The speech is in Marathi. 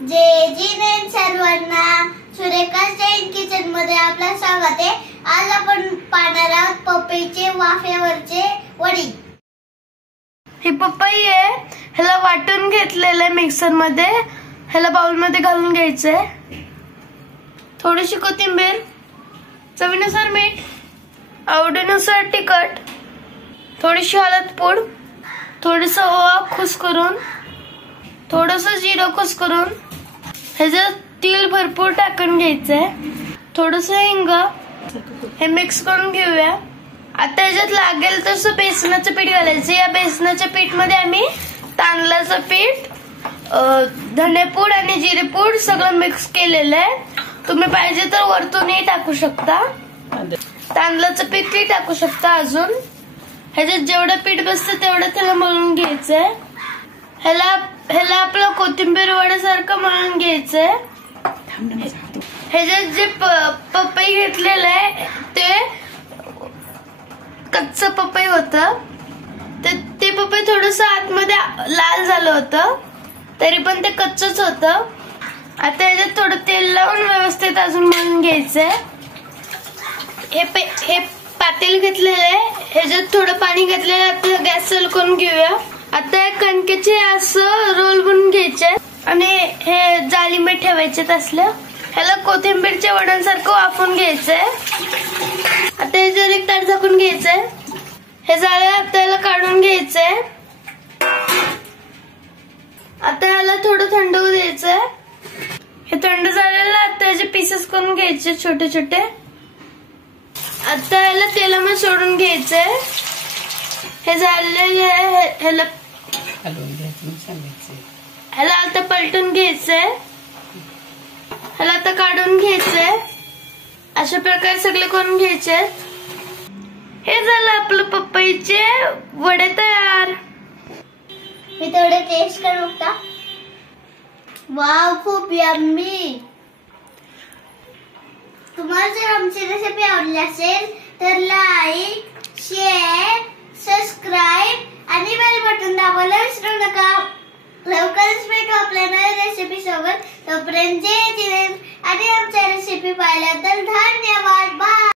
जय जिनेन सर्वांना सुरेखा जैन किचन मध्ये आपलं स्वागत आहे। आज आपण पाहणार आहोत पपईचे वाफेवरचे वडी। ही पपई आहे, ह्याला वाटून घेतलेलं आहे मिक्सर मध्ये। ह्याला बाउल मध्ये घालून घ्यायचंय। थोडीशी कोथिंबीर, चवीनुसार मीठ, आवडीनुसार तिखट, थोडीशी हळद पूड, थोडंसं ओवा खुसकरून, थोडंसं जिरं खुसकरून, ह्याच्यात तीळ भरपूर टाकून घ्यायचंय, थोडंसं हिंग, हे मिक्स करून घेऊया। आता ह्याच्यात लागेल तसं बेसनाचं पीठ घालायचं। या बेसनाच्या पीठ मध्ये आम्ही तांदळाचं पीठ, धनेपूड आणि जिरेपूड सगळं मिक्स केलेलं आहे। तुम्ही पाहिजे तर वरतूनही टाकू शकता, तांदळाचं पीठही टाकू शकता। अजून ह्याच्यात जेवढं पीठ बसतं तेवढं त्याला मळून घ्यायचंय। ह्याला आपलं कोथिंबीर वड्यासारखं मळून घ्यायचंय। ह्याच्यात जे पपई घेतलेलं आहे ते कच्चं पपई होतं, ते पपई थोडंसं आतमध्ये लाल झालं होतं, तरी पण ते कच्चंच होतं। आता ह्याच्यात थोडं तेल लावून व्यवस्थित अजून मळून घ्यायचंय। हे पातेल घेतलेलं आहे, ह्याच्यात थोडं पाणी घातलेलं आहे। आता गॅस चालू करून घेऊया। आता या कणकेचे असं रोल बनवून घ्यायचे आणि हे जाळीमध्ये ठेवायचे असलं। ह्याला कोथिंबीरच्या वड्यांसारखं वाफवून घ्यायचंय। आता ह्याच्यावर एक ताट झाकून घ्यायचंय। हे जाळे आपल्याला काढून घ्यायचंय। आता ह्याला थोडं थंड होऊ द्यायचंय। हे थंड झालेलं आता ह्याचे पीसेस करून घ्यायचे छोटे छोटे। आता ह्याला तेलामध्ये सोडून घ्यायचंय। हे झालेलं आहे, ह्याला आता पलटून घ्यायचंय। ह्याला आता काढून घ्यायचंय। अशा प्रकारे सगळे करून घ्यायचे। हे झालं आपलं पपईचे वडे तयार। मी थोडे टेस्ट करू का? वाव, खूप यम्मी। तुम्हाला जर आमची रेसिपी आवडली असेल तर लाईक, शेअर, सबस्क्राईब आणि बेल बटन दाबायला विसरू नका। लवकरच भेटू आपल्या नव्या रेसिपी सोबत। तोपर्यंत जय जिनेन आणि आमच्या रेसिपी पाहिल्याबद्दल धन्यवाद। बाय।